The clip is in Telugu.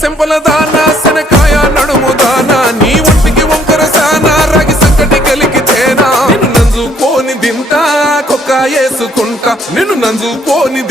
సెంపల దానా శనకాయ నడుము దానా నీ ఒంటికి వంకర సానా రాగి సంకటి కలిగితేనా నిన్ను నంజుకోని దింతా కొక్క వేసుకుంటా నిన్ను నంజుకోని